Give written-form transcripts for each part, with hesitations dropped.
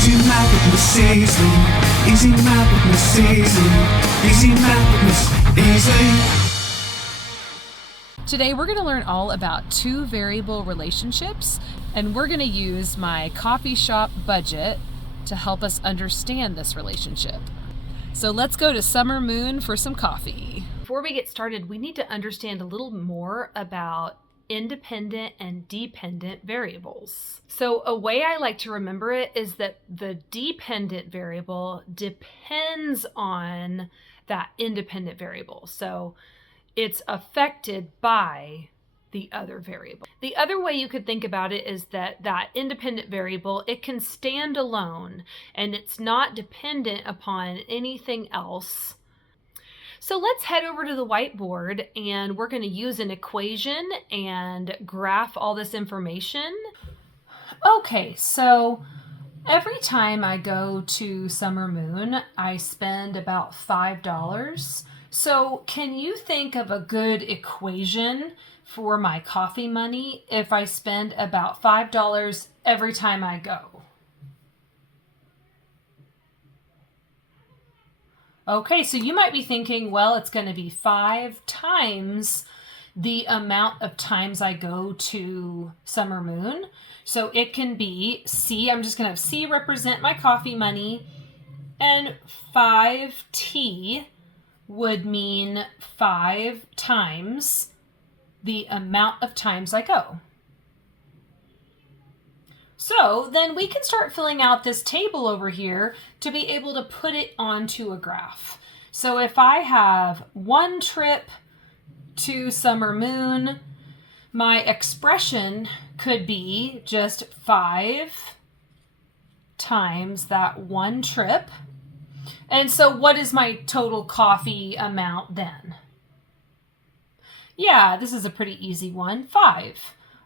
Easy math with Miss Easley. Easy math with Miss Easley. Easy math with Miss Easley. Today we're going to learn all about two variable relationships, and we're going to use my coffee shop budget to help us understand this relationship. So let's go to Summer Moon for some coffee. Before we get started, we need to understand a little more about independent and dependent variables. So a way I like to remember it is that the dependent variable depends on that independent variable. So it's affected by the other variable. The other way you could think about it is that that independent variable, it can stand alone and it's not dependent upon anything else. So let's head over to the whiteboard and we're going to use an equation and graph all this information. Okay, so every time I go to Summer Moon, I spend about $5. So can you think of a good equation for my coffee money if I spend about $5 every time I go? Okay, so you might be thinking, well, it's going to be 5 times the amount of times I go to Summer Moon. So it can be C, I'm just going to have C represent my coffee money, and 5T would mean 5 times the amount of times I go. So then we can start filling out this table over here to be able to put it onto a graph. So if I have 1 trip to Summer Moon, my expression could be just 5 times that 1 trip. And so what is my total coffee amount then? Yeah, this is a pretty easy one, 5.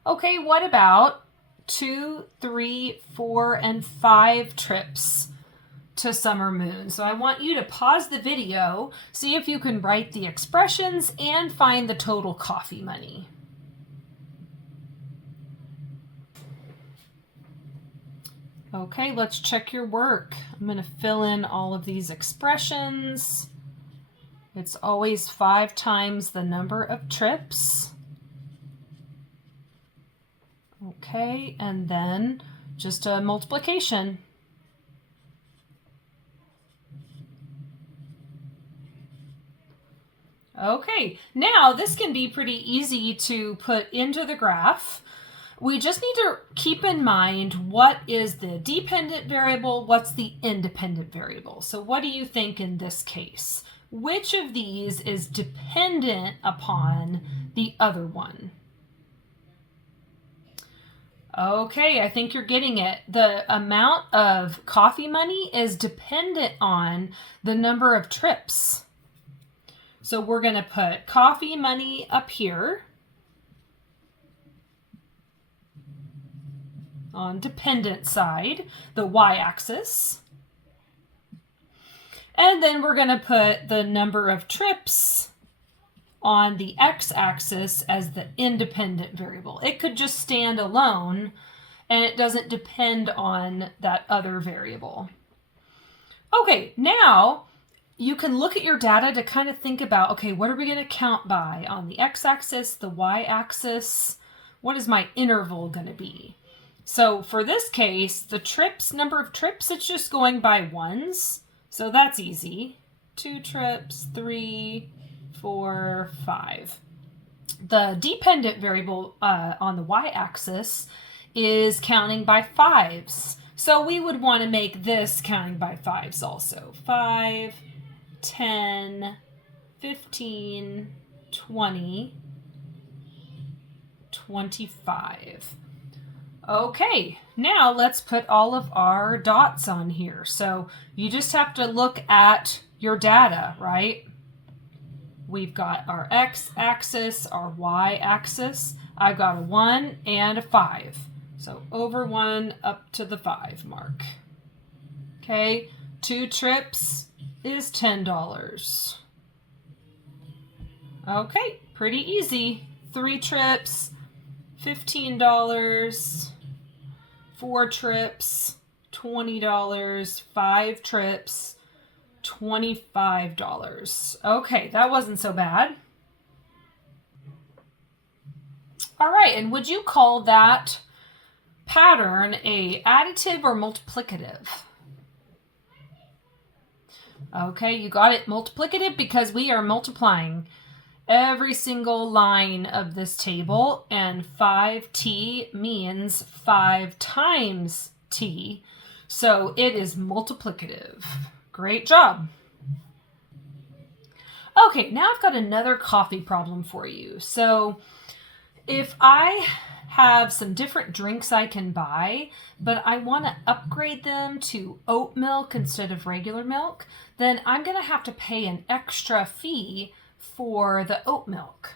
Okay, what about 2, 3, 4, and 5 trips to Summer Moon? So I want you to pause the video, see if you can write the expressions and find the total coffee money. Okay, let's check your work. I'm going to fill in all of these expressions. It's always 5 times the number of trips. Okay, and then just a multiplication. Okay, now this can be pretty easy to put into the graph. We just need to keep in mind what is the dependent variable, what's the independent variable. So what do you think in this case? Which of these is dependent upon the other one? Okay, I think you're getting it. The amount of coffee money is dependent on the number of trips. So we're going to put coffee money up here on dependent side, the y-axis. And then we're going to put the number of trips on the x-axis as the independent variable. It could just stand alone and it doesn't depend on that other variable. Okay, now you can look at your data to kind of think about, okay, what are we going to count by on the x-axis, the y-axis? What is my interval going to be? So for this case, the trips, number of trips, it's just going by ones. So that's easy. 2 trips, 3, 4, 5. The dependent variable on the y-axis is counting by 5s. So we would want to make this counting by 5s also. 5, 10, 15, 20, 25. Okay, now let's put all of our dots on here. So you just have to look at your data, right? We've got our x-axis, our y-axis. I've got a 1 and a 5. So over 1 up to the 5 mark. Okay, 2 trips is $10. Okay, pretty easy. 3 trips, $15. 4 trips, $20, 5 trips, $25. Okay, that wasn't so bad. All right, and would you call that pattern a additive or multiplicative? Okay, you got it, multiplicative, because we are multiplying every single line of this table, and 5t means 5 times t, so it is multiplicative. Great job. Okay, now I've got another coffee problem for you. So if I have some different drinks I can buy, but I want to upgrade them to oat milk instead of regular milk, then I'm going to have to pay an extra fee for the oat milk.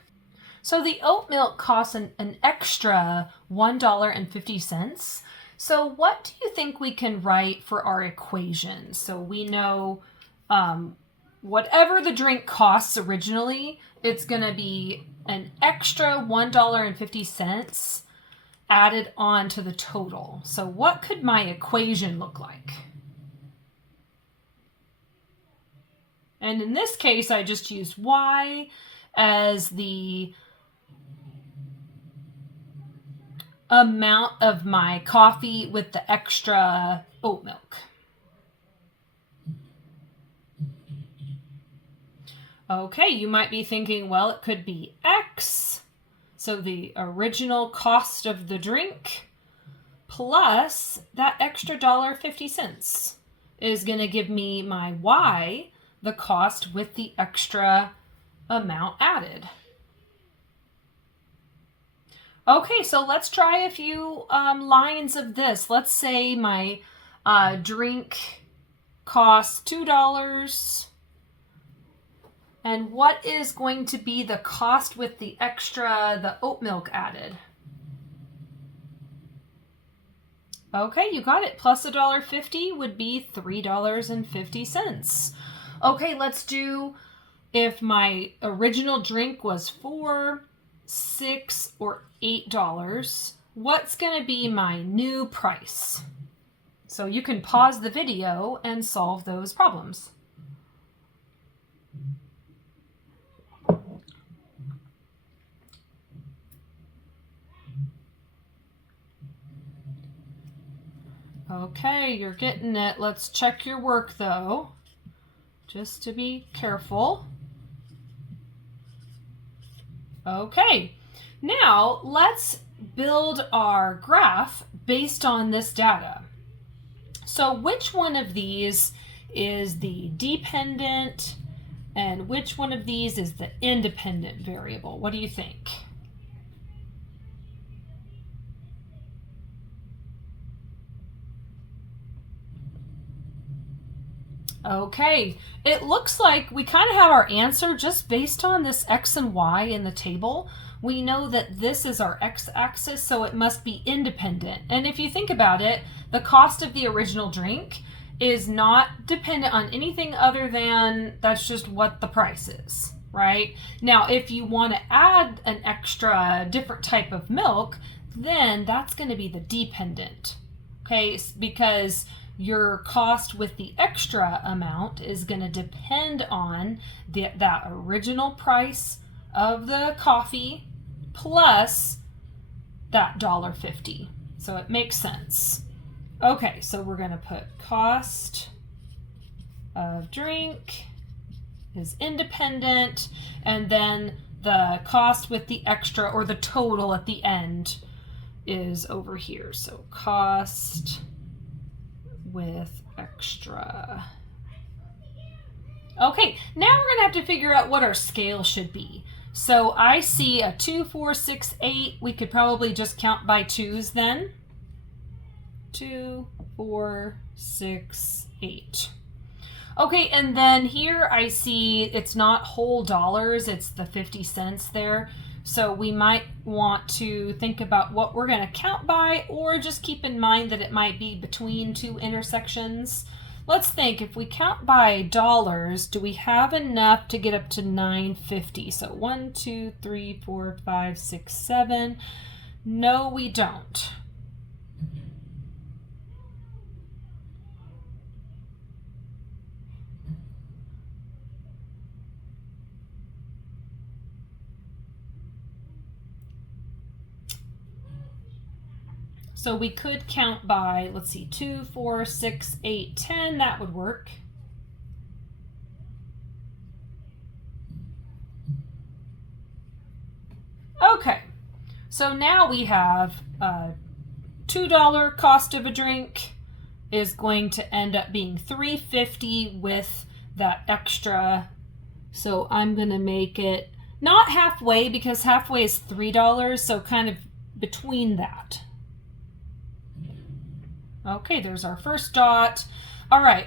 So the oat milk costs an extra $1.50. So what do you think we can write for our equation? So we know whatever the drink costs originally, it's going to be an extra $1.50 added on to the total. So what could my equation look like? And in this case, I just used y as the amount of my coffee with the extra oat milk. Okay, you might be thinking, well, it could be x, so the original cost of the drink, plus that extra $1.50 is going to give me my y, the cost with the extra amount added. Okay, so let's try a few lines of this. Let's say my drink costs $2. And what is going to be the cost with the oat milk added? Okay, you got it. Plus $1.50 would be $3.50. Okay, let's do if my original drink was $4, $6, or $8. What's going to be my new price? So you can pause the video and solve those problems. Okay, you're getting it. Let's check your work though, just to be careful. Okay, now let's build our graph based on this data. So which one of these is the dependent and which one of these is the independent variable? What do you think? Okay, it looks like we kind of have our answer just based on this x and y in the table. We know that this is our x-axis, so it must be independent. And if you think about it, the cost of the original drink is not dependent on anything other than that's just what the price is, right? Now, if you want to add an extra different type of milk, then that's going to be the dependent, okay? Because your cost with the extra amount is going to depend on that original price of the coffee plus that $1.50. So it makes sense. Okay, so we're going to put cost of drink is independent, and then the cost with the extra or the total at the end is over here. So cost with extra. Okay, now we're going to have to figure out what our scale should be. So I see a 2, 4, 6, 8. We could probably just count by twos then. 2, 4, 6, 8. Okay, and then here I see it's not whole dollars, it's the 50 cents there. So we might want to think about what we're going to count by, or just keep in mind that it might be between two intersections. Let's think, if we count by dollars, do we have enough to get up to 950? So 1, 2, 3, 4, 5, 6, 7. No, we don't. So we could count by, let's see, 2, 4, 6, 8, 10. That would work. Okay, so now we have a $2 cost of a drink is going to end up being $3.50 with that extra. So I'm going to make it not halfway because halfway is $3, so kind of between that. Okay, there's our first dot. All right,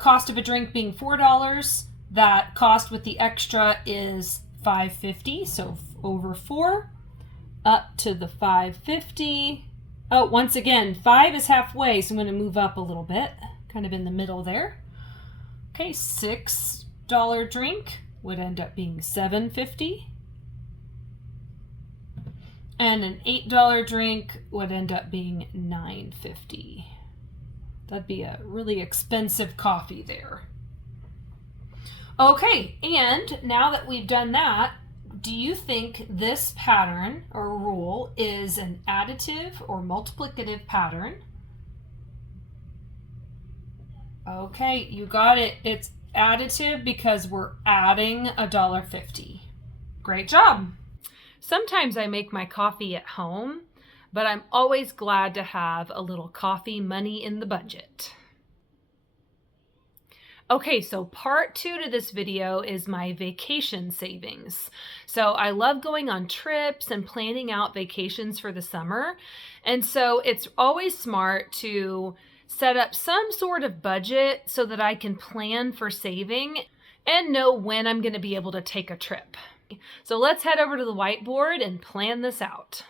cost of a drink being $4. That cost with the extra is $5.50, so over 4 up to the $5.50. Oh, once again, 5 is halfway, so I'm going to move up a little bit, kind of in the middle there. Okay, $6 drink would end up being $7.50. And an $8 drink would end up being $9.50. That'd be a really expensive coffee there. Okay, and now that we've done that, do you think this pattern or rule is an additive or multiplicative pattern? Okay, you got it. It's additive because we're adding $1.50. Great job. Sometimes I make my coffee at home, but I'm always glad to have a little coffee money in the budget. Okay, so part 2 to this video is my vacation savings. So I love going on trips and planning out vacations for the summer. And so it's always smart to set up some sort of budget so that I can plan for saving and know when I'm going to be able to take a trip. So let's head over to the whiteboard and plan this out.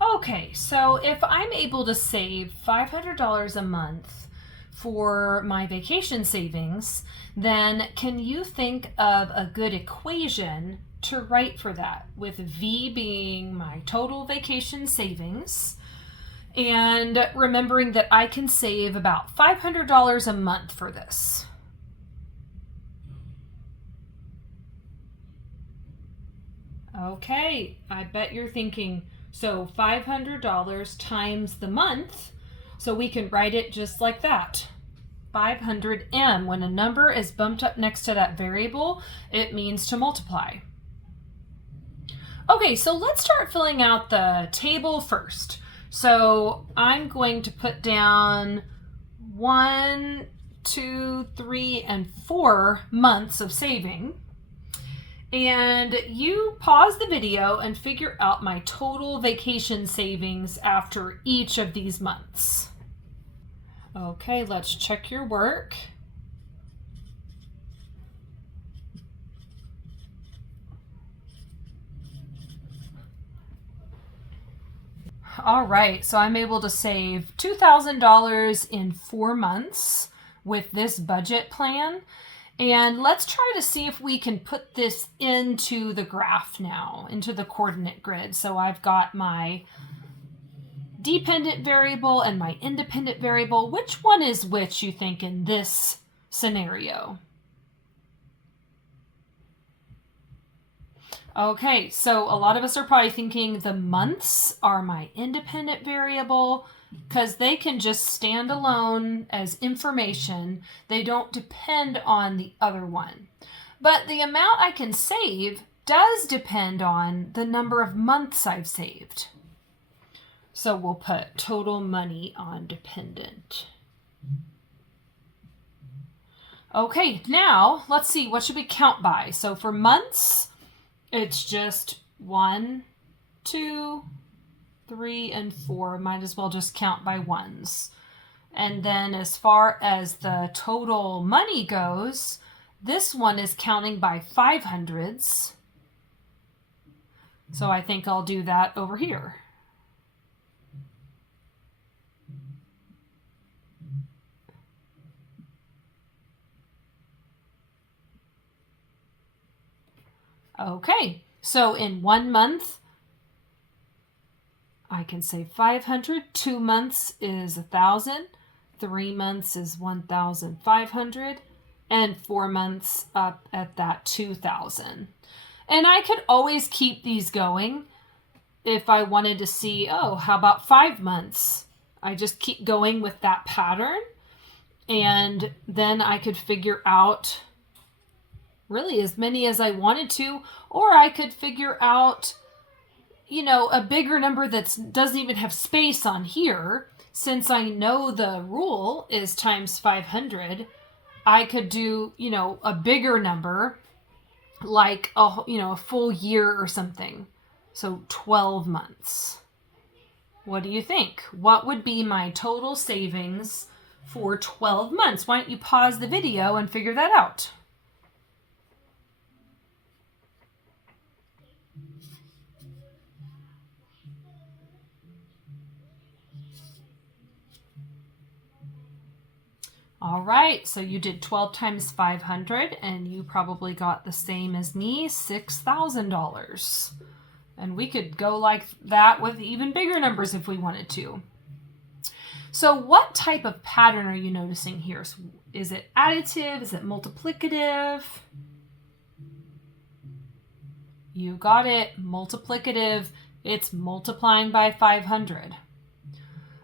Okay, so if I'm able to save $500 a month for my vacation savings, then can you think of a good equation to write for that, with V being my total vacation savings, and remembering that I can save about $500 a month for this? Okay, I bet you're thinking, so $500 times the month, so we can write it just like that. 500M. When a number is bumped up next to that variable, it means to multiply. Okay, so let's start filling out the table first. So I'm going to put down 1, 2, 3, and 4 months of saving. And you pause the video and figure out my total vacation savings after each of these months. Okay, let's check your work. All right, so I'm able to save $2,000 in 4 months with this budget plan. And let's try to see if we can put this into the graph now, into the coordinate grid. So I've got my dependent variable and my independent variable. Which one is which, you think, in this scenario? Okay, so a lot of us are probably thinking the months are my independent variable because they can just stand alone as information. They don't depend on the other one. But the amount I can save does depend on the number of months I've saved. So we'll put total money on dependent. Okay, now let's see, what should we count by? So for months, it's just 1, 2, 3, and 4. Might as well just count by ones. And then as far as the total money goes, this one is counting by 500s. So I think I'll do that over here. Okay, so in 1 month, I can say 500. 2 months is 1,000. 3 months is 1,500. and 4 months up at that 2,000. And I could always keep these going if I wanted to see, oh, how about 5 months? I just keep going with that pattern, and then I could figure out really as many as I wanted to, or I could figure out, a bigger number that doesn't even have space on here. Since I know the rule is times 500, I could do, a bigger number, like a full year or something. So 12 months. What do you think? What would be my total savings for 12 months? Why don't you pause the video and figure that out? All right, so you did 12 times 500, and you probably got the same as me, $6,000. And we could go like that with even bigger numbers if we wanted to. So what type of pattern are you noticing here? Is it additive? Is it multiplicative? You got it, multiplicative. It's multiplying by 500.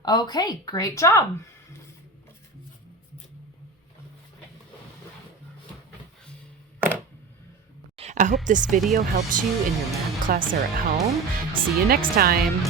Okay, great job. I hope this video helps you in your math class or at home. See you next time.